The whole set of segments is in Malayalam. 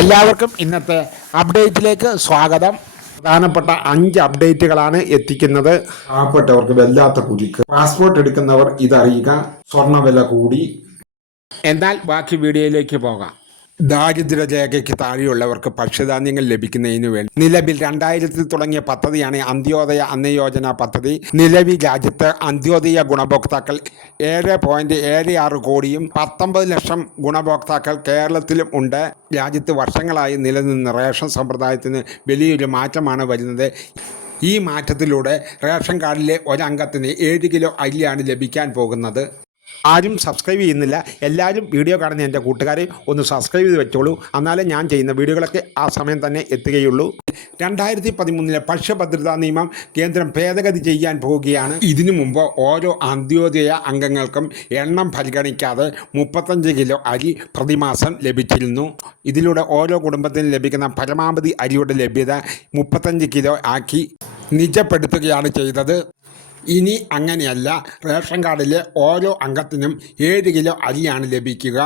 എല്ലാവർക്കും ഇന്നത്തെ അപ്ഡേറ്റിലേക്ക് സ്വാഗതം. പ്രധാനപ്പെട്ട 5 അപ്ഡേറ്റുകളാണ് എത്തിക്കുന്നത്. പാവപ്പെട്ടവർക്ക് വല്ലാത്ത കുരുക്ക്. പാസ്പോർട്ട് എടുക്കുന്നവർ ഇതറിയുക. സ്വർണ്ണവില കൂടി. എന്നാൽ ബാക്കി വീഡിയോയിലേക്ക് പോകാം. ദാരിദ്ര്യരേഖയ്ക്ക് താഴെയുള്ളവർക്ക് ഭക്ഷ്യധാന്യങ്ങൾ ലഭിക്കുന്നതിന് വേണ്ടി നിലവിൽ 2000 തുടങ്ങിയ പദ്ധതിയാണ് അന്ത്യോദയ അന്നയോജന പദ്ധതി. നിലവിൽ രാജ്യത്ത് അന്ത്യോദയ ഗുണഭോക്താക്കൾ 7.76 കോടിയും 19 ലക്ഷം ഗുണഭോക്താക്കൾ കേരളത്തിലും ഉണ്ട്. രാജ്യത്ത് വർഷങ്ങളായി നിലനിന്ന റേഷൻ സമ്പ്രദായത്തിന് വലിയൊരു മാറ്റമാണ് വരുന്നത്. ഈ മാറ്റത്തിലൂടെ റേഷൻ കാർഡിലെ ഒരംഗത്തിന് 7 കിലോ അരിയാണ് ലഭിക്കാൻ പോകുന്നത്. ആരും സബ്സ്ക്രൈബ് ചെയ്യുന്നില്ല. എല്ലാവരും വീഡിയോ കാണുന്ന എൻ്റെ കൂട്ടുകാരെ ഒന്ന് സബ്സ്ക്രൈബ് ചെയ്ത് വെച്ചോളൂ. എന്നാലേ ഞാൻ ചെയ്യുന്ന വീഡിയോകളൊക്കെ ആ സമയം തന്നെ എത്തുകയുള്ളൂ. 2013 ഭക്ഷ്യഭദ്രതാ നിയമം കേന്ദ്രം ഭേദഗതി ചെയ്യാൻ പോവുകയാണ്. ഇതിനു മുമ്പ് ഓരോ അന്ത്യോദയ അംഗങ്ങൾക്കും എണ്ണം പരിഗണിക്കാതെ 35 കിലോ അരി പ്രതിമാസം ലഭിച്ചിരുന്നു. ഇതിലൂടെ ഓരോ കുടുംബത്തിനും ലഭിക്കുന്ന പരമാവധി അരിയുടെ ലഭ്യത 35 കിലോ ആക്കി നിജപ്പെടുത്തുകയാണ് ചെയ്തത്. ഇനി അങ്ങനെയല്ല. റേഷൻ കാർഡിലെ ഓരോ അംഗത്തിനും 7 കിലോ അരിയാണ് ലഭിക്കുക.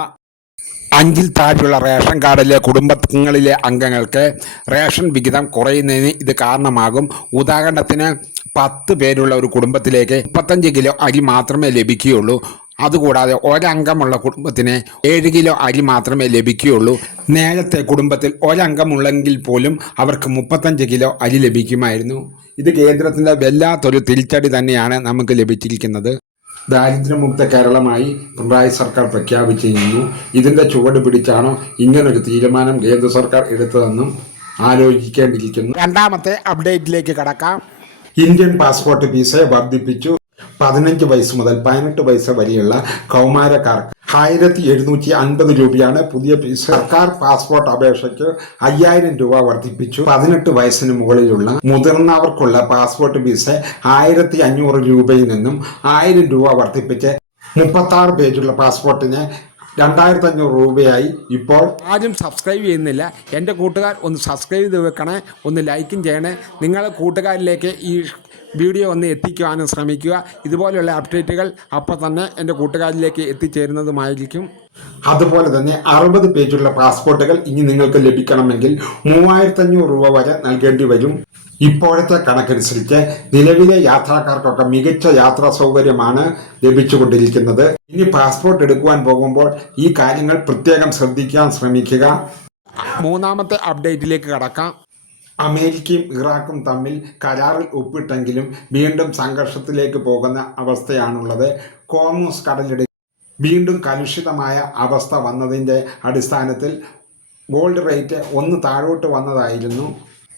5-ൽ താഴെയുള്ള റേഷൻ കാർഡിലെ കുടുംബങ്ങളിലെ അംഗങ്ങൾക്ക് റേഷൻ വിഹിതം കുറയുന്നതിന് ഇത് കാരണമാകും. ഉദാഹരണത്തിന് 10 പേരുള്ള ഒരു കുടുംബത്തിലേക്ക് 35 കിലോ അരി മാത്രമേ ലഭിക്കുകയുള്ളൂ. അതുകൂടാതെ ഒരംഗമുള്ള കുടുംബത്തിന് 7 കിലോ അരി മാത്രമേ ലഭിക്കുകയുള്ളൂ. നേരത്തെ കുടുംബത്തിൽ ഒരംഗമുള്ളെങ്കിൽ പോലും അവർക്ക് 35 കിലോ അരി ലഭിക്കുമായിരുന്നു. ഇത് കേന്ദ്രത്തിൻ്റെ വല്ലാത്തൊരു തിരിച്ചടി തന്നെയാണ് നമുക്ക് ലഭിച്ചിരിക്കുന്നത്. ദാരിദ്ര്യമുക്ത കേരളമായി പിണറായി സർക്കാർ പ്രഖ്യാപിച്ചിരുന്നു. ഇതിൻ്റെ ചുവട് പിടിച്ചാണോ ഇങ്ങനൊരു തീരുമാനം കേന്ദ്ര സർക്കാർ എടുത്തതെന്നും ആലോചിക്കേണ്ടിയിരിക്കുന്നു. രണ്ടാമത്തെ അപ്ഡേറ്റിലേക്ക് കടക്കാം. ഇന്ത്യൻ പാസ്പോർട്ട് ഫീസ് വർദ്ധിപ്പിച്ചു. 15 വയസ്സ് മുതൽ 18 വയസ്സ് വരെയുള്ള കൗമാരക്കാർക്ക് 1750 രൂപയാണ് പുതിയ ഫീസ്. സർക്കാർ പാസ്പോർട്ട് അപേക്ഷയ്ക്ക് 5000 രൂപ വർദ്ധിപ്പിച്ചു. 18 വയസ്സിന് മുകളിലുള്ള മുതിർന്നവർക്കുള്ള പാസ്പോർട്ട് ഫീസ് 1500 രൂപയിൽ നിന്നും 1000 രൂപ വർദ്ധിപ്പിച്ച് 36 പേജുള്ള പാസ്പോർട്ടിന് 2500 രൂപയായി. ഇപ്പോൾ ആരും സബ്സ്ക്രൈബ് ചെയ്യുന്നില്ല. എൻ്റെ കൂട്ടുകാർ ഒന്ന് സബ്സ്ക്രൈബ് ചെയ്ത് വെക്കണേ, ഒന്ന് ലൈക്കും ചെയ്യണേ. നിങ്ങളുടെ കൂട്ടുകാരിലേക്ക് ഈ വീഡിയോ ഒന്ന് എത്തിക്കുവാനും ശ്രമിക്കുക. ഇതുപോലെയുള്ള അപ്ഡേറ്റുകൾ അപ്പോൾ തന്നെ എൻ്റെ കൂട്ടുകാരിലേക്ക് എത്തിച്ചേരുന്നതുമായിരിക്കും. അതുപോലെ തന്നെ 60 പേജുള്ള പാസ്പോർട്ടുകൾ ഇനി നിങ്ങൾക്ക് ലഭിക്കണമെങ്കിൽ 3500 രൂപ വരെ നൽകേണ്ടി വരും. ഇപ്പോഴത്തെ കണക്കനുസരിച്ച് നിലവിലെ യാത്രക്കാർക്കൊക്കെ മികച്ച യാത്രാ സൗകര്യമാണ് ലഭിച്ചുകൊണ്ടിരിക്കുന്നത്. ഇനി പാസ്പോർട്ട് എടുക്കുവാൻ പോകുമ്പോൾ ഈ കാര്യങ്ങൾ പ്രത്യേകം ശ്രദ്ധിക്കാൻ ശ്രമിക്കുക. മൂന്നാമത്തെ അപ്ഡേറ്റിലേക്ക് കടക്കാം. അമേരിക്കയും ഇറാഖും തമ്മിൽ കരാറിൽ ഒപ്പിട്ടെങ്കിലും വീണ്ടും സംഘർഷത്തിലേക്ക് പോകുന്ന അവസ്ഥയാണുള്ളത്. ഹോർമുസ് കടലിടുക്കിൽ വീണ്ടും കലുഷിതമായ അവസ്ഥ വന്നതിൻ്റെ അടിസ്ഥാനത്തിൽ ഗോൾഡ് റേറ്റ് ഒന്ന് താഴോട്ട് വന്നതായിരുന്നു.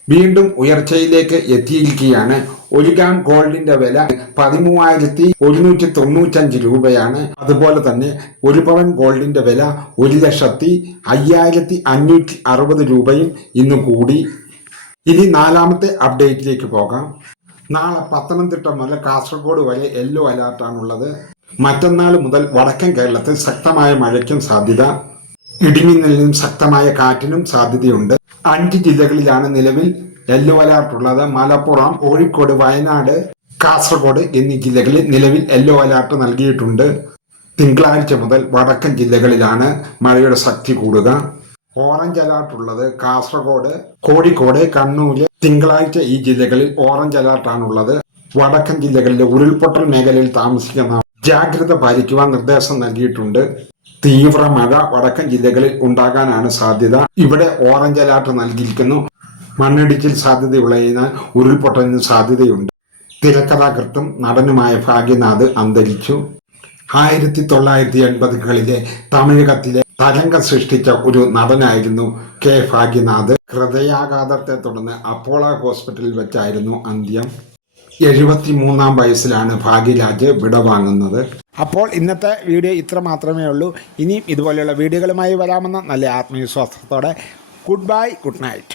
വീണ്ടും ഉയർച്ചയിലേക്ക് എത്തിയിരിക്കുകയാണ്. 1 ഗ്രാം ഗോൾഡിന്റെ വില 13,195 രൂപയാണ്. അതുപോലെ തന്നെ 1 പവൻ ഗോൾഡിന്റെ വില 1,05,560 രൂപയും ഇന്ന് കൂടി. ഇനി നാലാമത്തെ അപ്ഡേറ്റിലേക്ക് പോകാം. നാളെ പത്തനംതിട്ട മുതൽ കാസർഗോഡ് വരെ യെല്ലോ അലർട്ടാണുള്ളത്. മറ്റന്നാൾ മുതൽ വടക്കൻ കേരളത്തിൽ ശക്തമായ മഴയ്ക്കും സാധ്യത. ഇടിമിന്നലിനും ശക്തമായ കാറ്റിനും സാധ്യതയുണ്ട്. 5 ജില്ലകളിലാണ് നിലവിൽ യെല്ലോ അലർട്ട് ഉള്ളത്. മലപ്പുറം, കോഴിക്കോട്, വയനാട്, കാസർഗോഡ് എന്നീ ജില്ലകളിൽ നിലവിൽ യെല്ലോ അലർട്ട് നൽകിയിട്ടുണ്ട്. തിങ്കളാഴ്ച മുതൽ വടക്കൻ ജില്ലകളിലാണ് മഴയുടെ ശക്തി കൂടുക. ഓറഞ്ച് അലർട്ട് ഉള്ളത് കാസർഗോഡ്, കോഴിക്കോട്, കണ്ണൂര്. തിങ്കളാഴ്ച ഈ ജില്ലകളിൽ ഓറഞ്ച് അലർട്ടാണുള്ളത്. വടക്കൻ ജില്ലകളിലെ ഉരുൾപൊട്ടൽ മേഖലയിൽ താമസിക്കുന്ന ജാഗ്രത പാലിക്കുവാൻ നിർദ്ദേശം നൽകിയിട്ടുണ്ട്. തീവ്ര മഴ വടക്കൻ ജില്ലകളിൽ ഉണ്ടാകാനാണ് സാധ്യത. ഇവിടെ ഓറഞ്ച് അലർട്ട് നൽകിയിരിക്കുന്നു. മണ്ണിടിച്ചിൽ സാധ്യതയുള്ളതിനാൽ ഉരുൾപൊട്ടലിന് സാധ്യതയുണ്ട്. തിരക്കഥാകൃത്തും നടനുമായ ഭാഗ്യനാഥ് അന്തരിച്ചു. 1980കളിലെ തമിഴകത്തിലെ തരംഗം സൃഷ്ടിച്ച ഒരു നടനായിരുന്നു കെ ഭാഗ്യനാഥ്. ഹൃദയാഘാതത്തെ തുടർന്ന് അപ്പോളോ ഹോസ്പിറ്റലിൽ വെച്ചായിരുന്നു അന്ത്യം. 73-ാം വയസ്സിലാണ് ഭാഗ്യരാജ് വിടവാങ്ങുന്നത്. അപ്പോൾ ഇന്നത്തെ വീഡിയോ ഇത്ര മാത്രമേ ഉള്ളൂ. ഇനിയും ഇതുപോലെയുള്ള വീഡിയോകളുമായി വരാമെന്ന നല്ല ആത്മവിശ്വാസത്തോടെ ഗുഡ് ബൈ, ഗുഡ് നൈറ്റ്.